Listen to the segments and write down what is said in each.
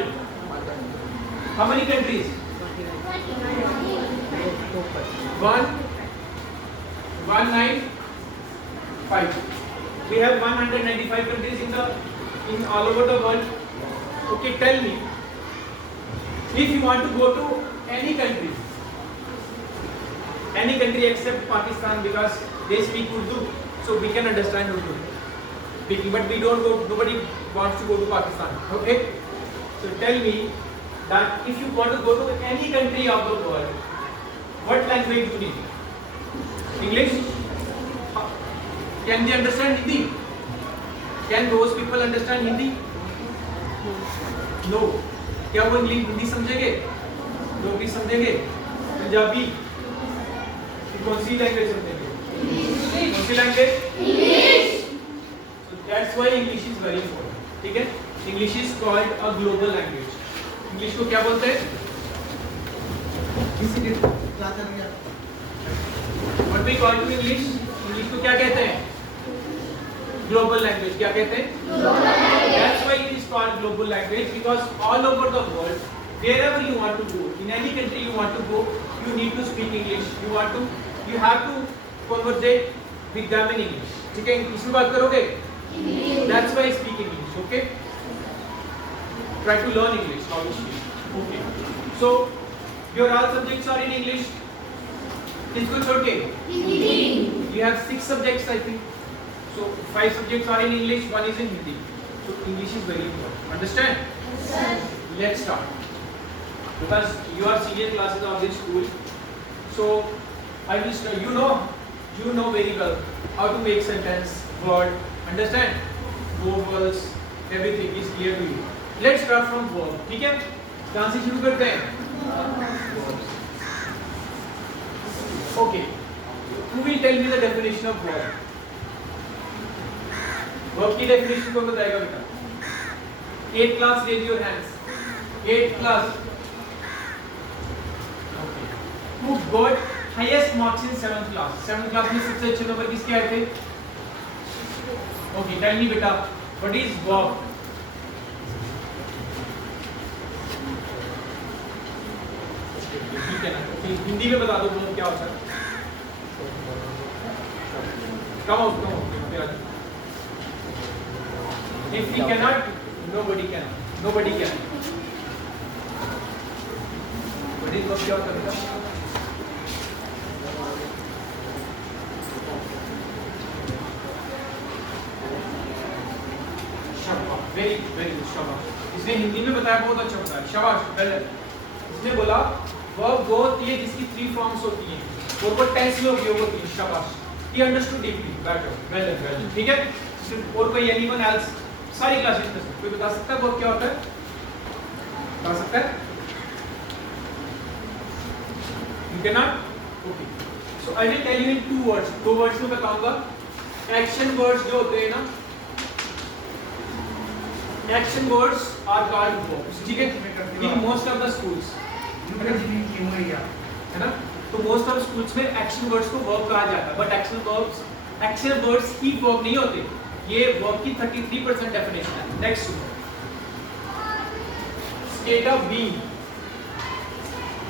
world? How many countries? 195. We have 195 countries in all over the world. Okay, tell me, if you want to go to any country except Pakistan, because they speak Urdu, so we can understand Urdu speaking, but we don't go, nobody wants to go to Pakistan. Okay, so tell me that if you want to go to any country of the world, what language do you need? English? Can they understand Hindi? Can those people understand Hindi? No. क्या वो हिंदी समझेंगे? डोगरी समझेंगे? पंजाबी? कौन सी language समझेंगे? कौन सी language? English. So that's why English is very important. ठीक है? English is called a global language. English को क्या बोलते हैं? What we call to English? English को क्या कहते हैं? Global language. क्या कहते हैं? Global language. That's why it is called global language, because all over the world, wherever you want to go, in any country you want to go, you need to speak English. You have to conversate with them in English. ठीक है? English में बात करोगे? That's why I speak English. Okay? Try to learn English. How to speak. Okay. So your all subjects are in English. किसको छोड़ के? You have 6 subjects, I think. So 5 subjects are in English, 1 is in Hindi. So English is very important. Understand? Yes. Let's start. Because you are senior classes of this school, so I will start. You know very well how to make sentence, word. Understand? Vowels, everything is clear to you. Let's start from verb. ठीक है? कहाँ से शुरू करते हैं? Okay. Who will tell me the definition of verb? Verb की definition कौन बताएगा बेटा? 8th class, raise your hands. 8th class. Okay. Who got highest marks in 7th class? 7th class में सबसे अच्छे नंबर किसके आए थे? Okay, tell me बेटा, what is verb? ठीक है ना? हिंदी में बता दो verb क्या होता है? Come on. If we cannot, nobody can. What is verb क्या होता है बेटा? शाबाश, very good, शाबाश. इसने हिंदी में बताया, बहुत अच्छा बताया, शाबाश. इसने बोला verb वो होती है जिसकी 3 forms होती हैं और वो tense में उपयोग होती है. शाबाश. He understood deeply. Better. Well done. ठीक है? और कोई anyone else? सारी क्लासेस में कोई बता सकता है verb क्या होता है? बता सकता है? You cannot? Okay. So I will tell you in 2 words. 2 words में बताऊंगा. Action words जो होते हैं ना, action words are called verbs. ठीक है? In most of the schools. है ना? तो most of schools में action words को verb कहा जाता है. But action words he verb नहीं होते. ये verb की 33% definition है. Next. State of being.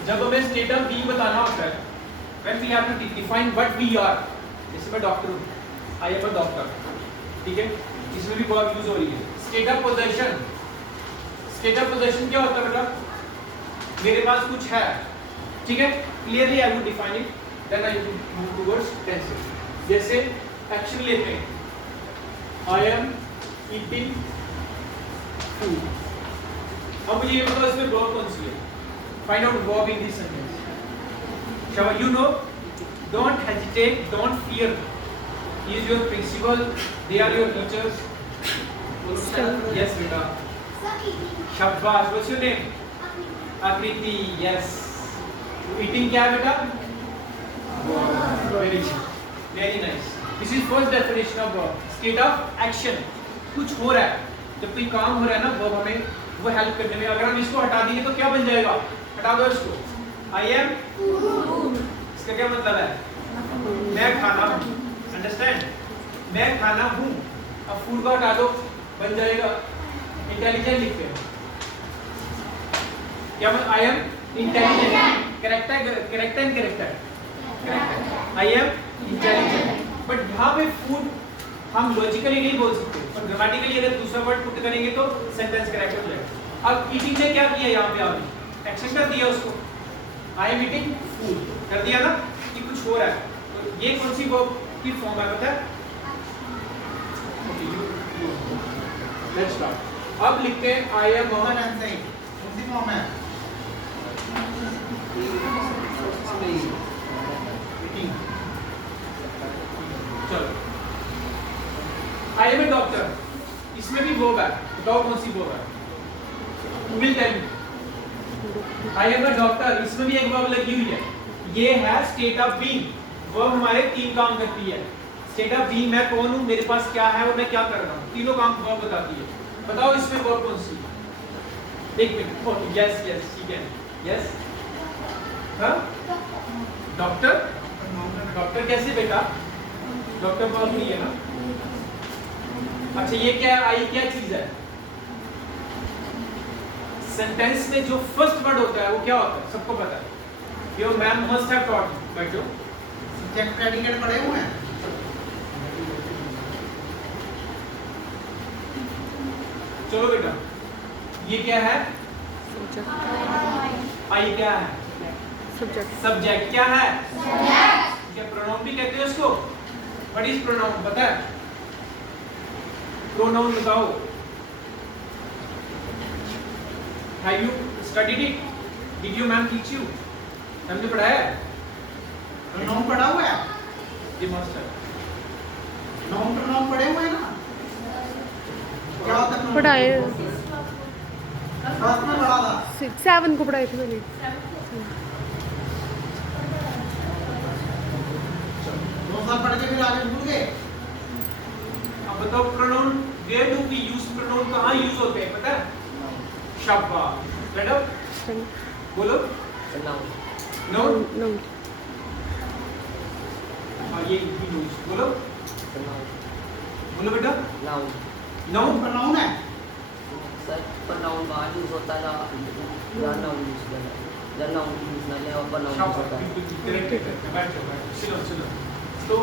जब हमें state of being बताना होता है, when we have to define what we are. जैसे मैं डॉक्टर हूँ. I am a doctor. ठीक है? इसमें भी verb यूज हो रही है. State of possession. State of possession क्या होता है बेटा? मेरे पास कुछ है. ठीक है? Clearly I will define it. Then I will move towards tenses. जैसे action लेते हैं. I am eating food. अब मुझे ये बताओ इसमें verb कौन सी है? Find out verb in this sentence. Shall you know? Don't hesitate. Don't fear. He is your principal. They are your teachers. Yes, beta. Shabash. What's your name? Akriti. Yes. Eating क्या है बेटा? Very nice. This is first definition of verb. State of action. कुछ हो रहा है. जब कोई काम हो रहा है ना, verb हमें वो हेल्प करने में. अगर हम इसको हटा देंगे तो क्या बन जाएगा? हटा दो इसको. I am food. इसका क्या मतलब है? मैं खाना हूँ. Understand? मैं खाना हूँ. अब food को हटा दो, बन जाएगा. Intelligent लिखते हैं. क्या मैं आई एम इंटेलिजेंट, करेक्ट है, करेक्ट एंड करेक्ट है, आई एम इंटेलिजेंट। बट यहाँ पे फूड हम लॉजिकली नहीं बोल सकते, पर ग्रामेटिकली अगर दूसरा वर्ड पुट करेंगे तो सेंटेंस करेक्ट हो जाएगा। अब ईटिंग ने क्या किया यहाँ पे, आपने एक्शन कर दिया उसको, आई एम ईटिंग फूड कर दिया ना, कि कुछ हो रहा है। तो ये कौन सी वर्ब की फॉर्म है पता है? Let's start. अब लिखते हैं आई एम कौन सी फॉर्म है? चलो आई एम ए डॉक्टर, इसमें भी वर्ब है, बताओ कौन सी वर्ब है? Will tell me. I am a doctor, इसमें भी एक वर्ब लगी हुई है, ये है स्टेट ऑफ बीइंग। वर्ब हमारे तीन काम करती है। स्टेट ऑफ बीइंग, मैं कौन हूं, मेरे पास क्या है और मैं क्या कर रहा हूं, तीनों काम वर्ब बताती है। बताओ इसमें वर्ब कौन सी? एक मिनट, ओके यस यस ठीक है, यस हाँ डॉक्टर, डॉक्टर कैसे बेटा, डॉक्टर वर्ब नहीं है ना। अच्छा ये क्या है, आई क्या चीज है? सेंटेंस में जो फर्स्ट वर्ड होता है वो क्या होता है, सबको पता है। Your ma'am must have taught, बैठो। सब्जेक्ट प्रेडिकेट पढ़े हुए हैं? चलो बेटा, ये क्या है? आई क्या है? सब्जेक्ट। सब्जेक्ट क्या है? क्या प्रोनाउन भी कहते हैं उसको? व्हाट इज प्रोनाउन पता है? प्रोनाउन बताओ। Have you studied it? Did you ma'am teach you? हमने पढ़ाया है? प्रोनाउन पढ़ा हुआ है? जी मास्टर। नाउन प्रोनाउन पढ़े हुए हैं ना? क्या होता है? पढ़ाए फर्स्ट में पढ़ा था। 7 को पढ़ाए थे मैंने। 2 साल पढ़ के फिर आगे भूल गए। अब बताओ pronoun, where do we use pronoun, कहाँ यूज होते हैं पता है? शाबाश बेटा, बोलो। नो नो हाँ ये यूज बोलो, बोलो बेटा। नो नाउन प्रोनाउन है? सर pronoun बाहर यूज होता है या नाउन यूज करना है, या नाउन यूज ना ले और pronoun यूज होता है। सुनो सुनो, तो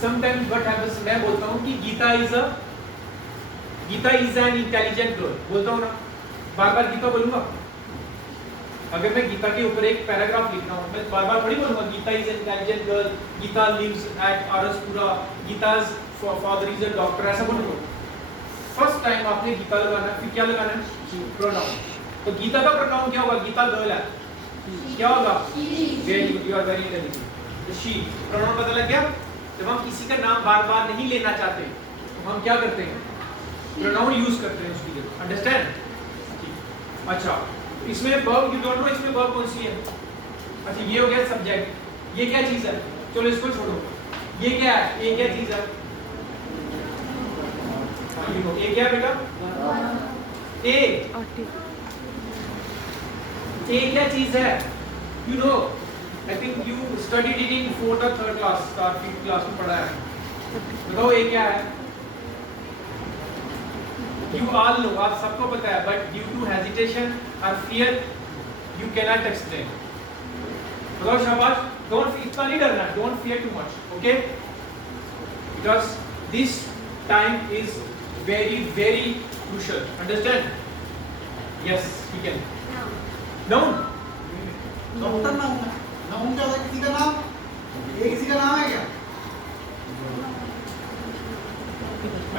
समटाइम्स व्हाट हैपेंस, मैं बोलता हूँ कि Geeta is an intelligent girl, बोलता हूँ ना, बार बार गीता बोलूंगा। अगर मैं गीता के ऊपर एक पैराग्राफ लिख रहा हूँ, मैं बार बार थोड़ी बोलूंगा Gita is an intelligent girl, Gita lives at Araspura, Gita's father is a doctor, ऐसा बोलूंगा। फर्स्ट टाइम आपने गीता लगाना है, फिर क्या लगाना है? प्रोनाउन। तो गीता का प्रोनाउन क्या होगा? गीता गर्ल है, क्या होगा? Very good, you are very intelligent. तो शी प्रोनाउन पता लग गया। जब हम किसी का नाम बार बार नहीं लेना चाहते तो हम क्या करते हैं? प्रोनाउन यूज करते हैं उसके लिए, अंडरस्टैंड? अच्छा इसमें वर्ब, यू डोंट नो इसमें वर्ब कौन सी है? अच्छा ये हो गया सब्जेक्ट। ये क्या चीज है? चलो इसको छोड़ो, ये क्या है? ये क्या चीज है? ये क्या बेटा? ए। ए क्या चीज है? You know, I think you studied it in 4th और 3rd क्लास का, 5th क्लास में पढ़ा है। बताओ ए क्या है? यू ऑल नो, आप सबको पता है, बट ड्यू टू हेजिटेशन और fear you can not explain. बताओ शाबाश, डोंट, इतना नहीं डरना, don't fear too much, okay? Because this time is very very crucial, understand? Yes you can. Noun, doctor noun है। नाउन क्या होता है? किसी का नाम? ये किसी का नाम है क्या?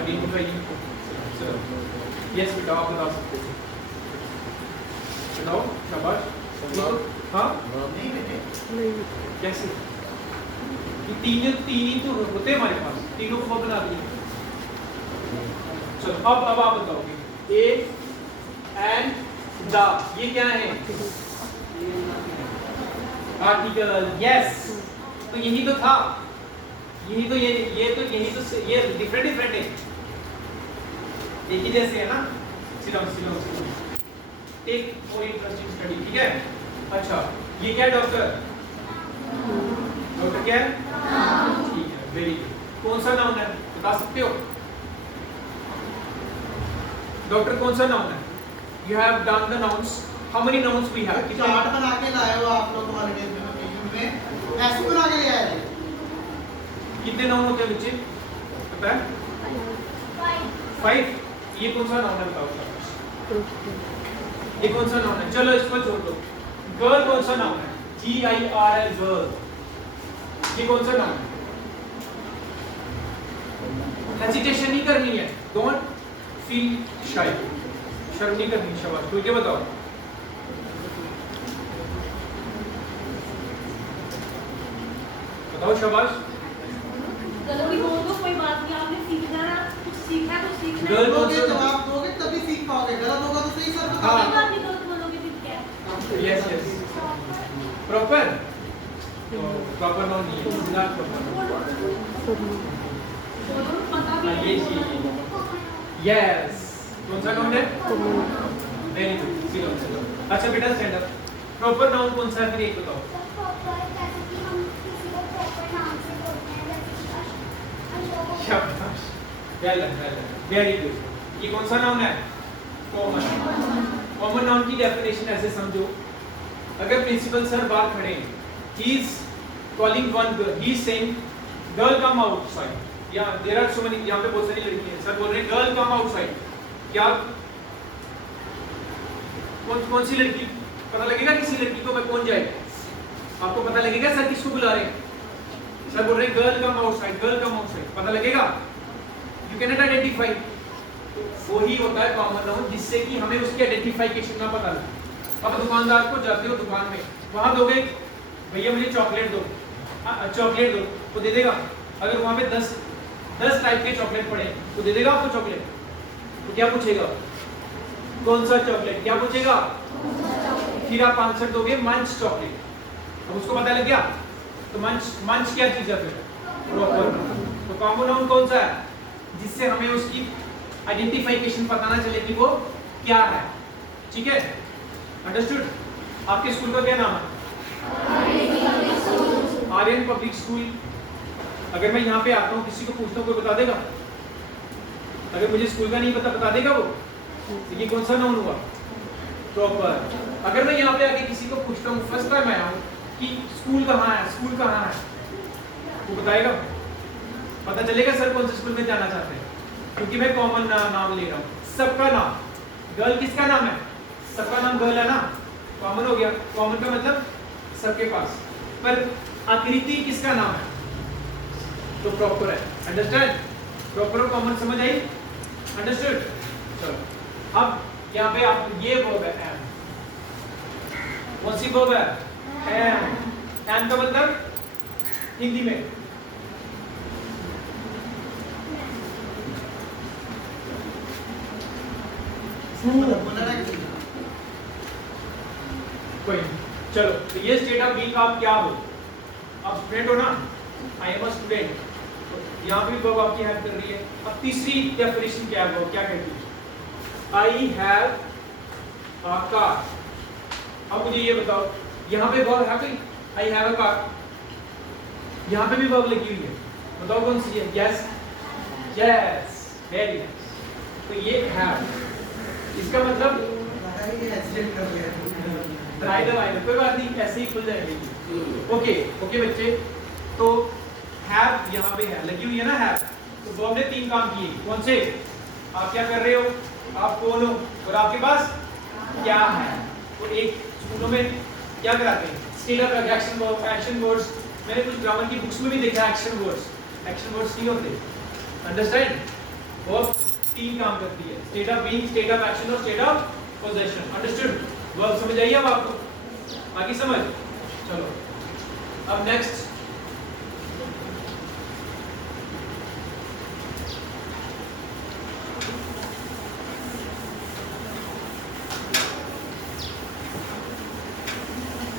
identify you. So yes बेटा आप बता सकते हो, बताओ शाबाश। हाँ नहीं बेटे। नहीं कैसे? ये तीन ही तो होते हैं हमारे पास, तीनों को बना दिए। चलो अब आप बताओगे ए एंड द, ये क्या है? Article, yes. तो यही तो था, यही तो यही तो ये डिफरेंट है, एक ही जैसे है ना। सिलो एक और इंटरेस्टिंग स्टडी, ठीक है? अच्छा ये क्या डॉक्टर? डॉक्टर क्या है? ठीक है, वेरी गुड। कौन सा नाउन है बता सकते हो? डॉक्टर कौन सा नाउन है? You have done the nouns. How many nouns we have? Chart बना के लाए हो आप लोग हॉलिडेज में वेकेशन में, ऐसे बना के ले आए थे। कितने नाउन होते हैं बच्चे, पता है? 5। ये कौन सा नाउन है बताओ? ये कौन सा नाउन है? चलो इसको छोड़ दो। गर्ल कौन सा नाउन है? GIRL girl. ये कौन सा नाउन है? हेजिटेशन नहीं करनी है, डोंट फील शाय, शर्म नहीं करनी। शाबाश, खुल के बताओ। बताओ शाबाश। गलती बोल दो, कोई बात नहीं, आपने सीख जाना, कुछ सीखा तो सीखना। गर्ल कौन बोलोगे सा जवाब दोगे तभी सीख पाओगे, गलत होगा तो सही सर बता हाँ। कोई बात नहीं, गलत बोलोगे फिर क्या है? यस यस प्रॉपर, तो प्रॉपर नाउन नहीं है, नॉट प्रॉपर। बोलो, पता भी हाँ, है। ये चीज यस। कौन सा नाउन है? वेरी गुड, चलो चलो। अच्छा बेटा स्टैंड अप। प्रॉपर नाउन कौन सा है फिर एक बताओ। शाबाश, वेल डन, वेरी गुड। ये कौन सा नाउन है? कॉमन। कॉमन नाउन की डेफिनेशन ऐसे समझो, अगर प्रिंसिपल सर बाहर खड़े हैं, he is calling one girl, he is saying girl come outside, या देयर आर सो मेनी, यहां पे बहुत सारी लड़कियां हैं, सर बोल रहे हैं गर्ल कम आउटसाइड, क्या कौन सी लड़की, पता लगेगा किसी लड़की को मैं कौन जाएगा? आपको पता लगेगा सर किसको बुला रहे हैं? सर बोल रहे हैं girl come outside, girl come outside, पता लगेगा? You can not identify. वो ही होता है कॉमन नाउन, जिससे कि हमें उसकी आइडेंटिफिकेशन का पता लगे। अब दुकानदार को जाते हो दुकान में, वहां दोगे भैया मुझे चॉकलेट दो, चॉकलेट दो, वो दे देगा। अगर वहां पे 10 टाइप के चॉकलेट पड़े तो दे देगा आपको चॉकलेट? तो क्या पूछेगा? कौन सा चॉकलेट, क्या पूछेगा? फिर आप आंसर दोगे मंच चॉकलेट। अब उसको पता लग गया, तो मंच क्या चीज है फिर? प्रॉपर। तो कॉमन नाउन कौन सा है? जिससे हमें उसकी आइडेंटिफिकेशन पता ना चले कि वो क्या है। ठीक है, अंडरस्टूड? आपके स्कूल का क्या नाम है? Aryan public school. अगर मैं यहाँ पे आता हूँ, किसी को पूछता हूँ, कोई बता देगा? अगर मुझे स्कूल का नहीं पता, बता देगा वो? तो ये कौन सा नाउन हुआ? प्रॉपर। अगर मैं यहाँ पे आके किसी को पूछता हूँ, फर्स्ट टाइम आया हूँ, कि स्कूल कहाँ है, स्कूल कहाँ है, वो बताएगा? पता चलेगा सर कौन से स्कूल में जाना चाहते हैं, क्योंकि मैं कॉमन नाम ले रहा हूँ। सबका नाम, गर्ल किसका नाम है? सबका नाम गर्ल है ना, कॉमन हो गया। कॉमन का मतलब सबके पास, पर आकृति किसका नाम है? तो प्रॉपर है। अंडरस्टैंड? प्रॉपर और कॉमन समझ आई? अंडरस्टूड? चलो अब यहाँ पे आप ये वर्ब है एम, कौन सी वर्ब है? एम। एम का मतलब हिंदी में कोई नहीं। चलो तो ये स्टेट ऑफ बीइंग आप क्या हो? आप स्टूडेंट हो ना, आई एम अ स्टूडेंट, तो यहाँ भी वर्ब आपकी हेल्प कर रही है। अब तीसरी डेफिनेशन क्या है, वर्ब क्या कहती है? I have a car. अब मुझे ये बताओ, यहाँ पे वर्ब है कोई? आई हैव अ कार, यहाँ पे भी वर्ब लगी हुई है, बताओ कौन सी है? Yes yes, very nice. तो ये हैव, इसका मतलब कोई बात नहीं, ऐसे ही खुल जाएगी। ओके ओके बच्चे, तो हैव यहाँ पे है, लगी हुई है ना हैव। तो वर्ब ने 3 काम किए, कौन से? आप क्या कर रहे हो, आप कौन हो, और आपके पास क्या है। तो एक स्कूलों में क्या कराते हैं? Skill of action verb, action words. मैंने कुछ ग्रामर की बुक्स में भी देखा एक्शन वर्ड्स नहीं होते। अंडरस्टैंड? वर्ब 3 काम करती है, state of being, state of action और state of position. Understood? Verb समझ आई अब आपको? आगे समझ? चलो अब नेक्स्ट,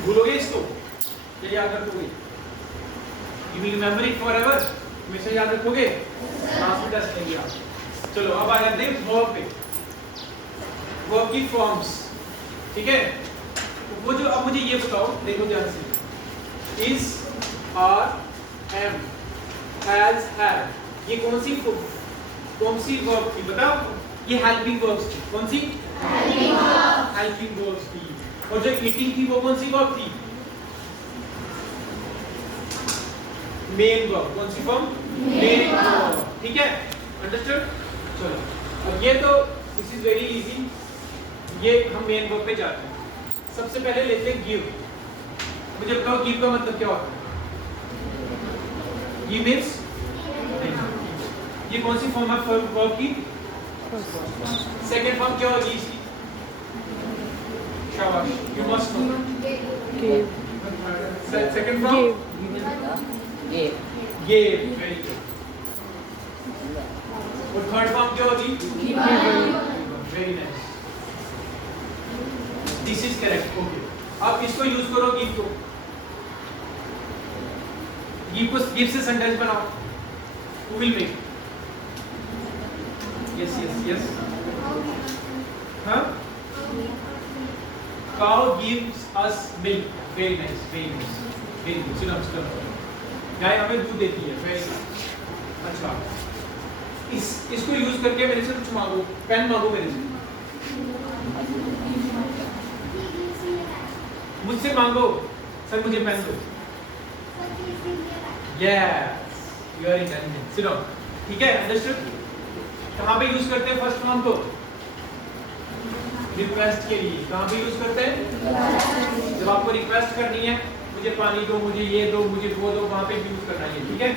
भूलोगे इसको या याद रखोगे? You will remember it forever, हमेशा याद रखोगे? लास्ट में टेस्ट लेंगे आप। चलो अब आ जाते हैं वर्ब पे, वर्ब की फॉर्म्स। ठीक है, वो जो, अब मुझे ये बताओ, देखो ध्यान से, is, are, am, has, have, ये कौन सी वर्ब थी बताओ? ये हेल्पिंग वर्ब्स थी। कौन सी? हेल्पिंग वर्ब्स थी। और जो ईटिंग थी वो कौन सी वर्ब थी? Main verb. कौन सी फॉर्म? Main verb. ठीक है, अंडरस्टूड? चलो, अब ये तो दिस इज वेरी इजी, ये हम मेन वर्ब पे जाते हैं। सबसे पहले लेते हैं गिव। मुझे बताओ गिव का मतलब क्या होता है? गिव मींस, ये कौन सी फॉर्म है वर्ब की? सेकंड फॉर्म क्या होगी इसकी? शाबाश, you must know. Give second form ये गिव, वेरी गुड। और थर्ड फॉर्म क्या होगी? Very nice, this is correct. Okay, आप इसको यूज करो गिव को। गिव से सेंटेंस बनाओ। Who will make? Yes, yes, yes. Huh? Cow gives us milk. Very nice, very nice, very good. Sit down, sit down. गाय हमें दूध देती है। Very nice. अच्छा, इसको यूज करके मेरे से कुछ मांगो, पेन मांगो मेरे से, मुझसे मांगो, सर मुझे पेन दो। Yes, you are intelligent. Sit down. ठीक है, अंडरस्टूड? कहाँ पे यूज करते हैं फर्स्ट फॉर्म को? रिक्वेस्ट के लिए। कहाँ पे यूज करते हैं? जब आपको रिक्वेस्ट करनी है, मुझे पानी दो, मुझे ये दो, मुझे वो दो, वहाँ पे यूज करना है। ठीक है,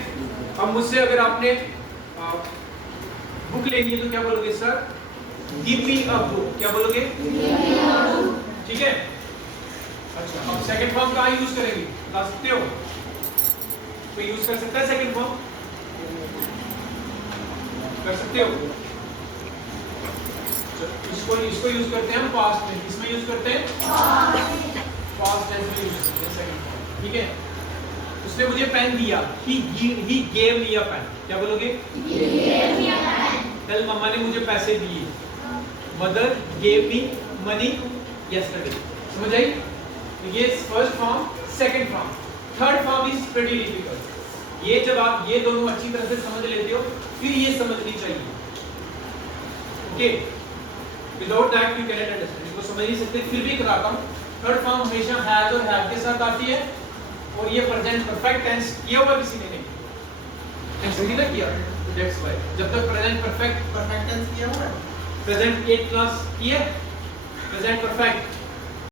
अब मुझसे अगर आपने बुक लेनी है तो क्या बोलोगे? Sir give me a book. क्या बोलोगे? ठीक है, अच्छा, अब सेकंड फॉर्म कहाँ यूज करेंगे बता सकते हो? कोई यूज कर सकता है सेकंड फॉर्म? कर सकते हो? इसको यूज करते हैं हम पास्ट में। किसमें यूज करते हैं? पास्ट टेंस में यूज करते हैं सेकंड फॉर्म। ठीक है, उसने मुझे पेन दिया, he gave me a pen। क्या बोलोगे? कल मम्मा ने मुझे पैसे दिए, mother gave me money yesterday। समझ आई? ये first form, second form. Third form is pretty difficult. ये जब आप ये दोनों अच्छी तरह से समझ लेते हो, फिर ये समझनी चाहिए। Okay, without that you can not understand. इसको समझ नहीं सकते, फिर भी कराता हूं। थर्ड फॉर्म हमेशा हैज और हैव के साथ आती है, और ये प्रेजेंट परफेक्ट टेंस किया हुआ किसी ने नहीं, एक्चुअली ना किया, दैट्स व्हाई। जब तक प्रेजेंट परफेक्ट टेंस किया हुआ है। प्रेजेंट 8 क्लास किए, प्रेजेंट परफेक्ट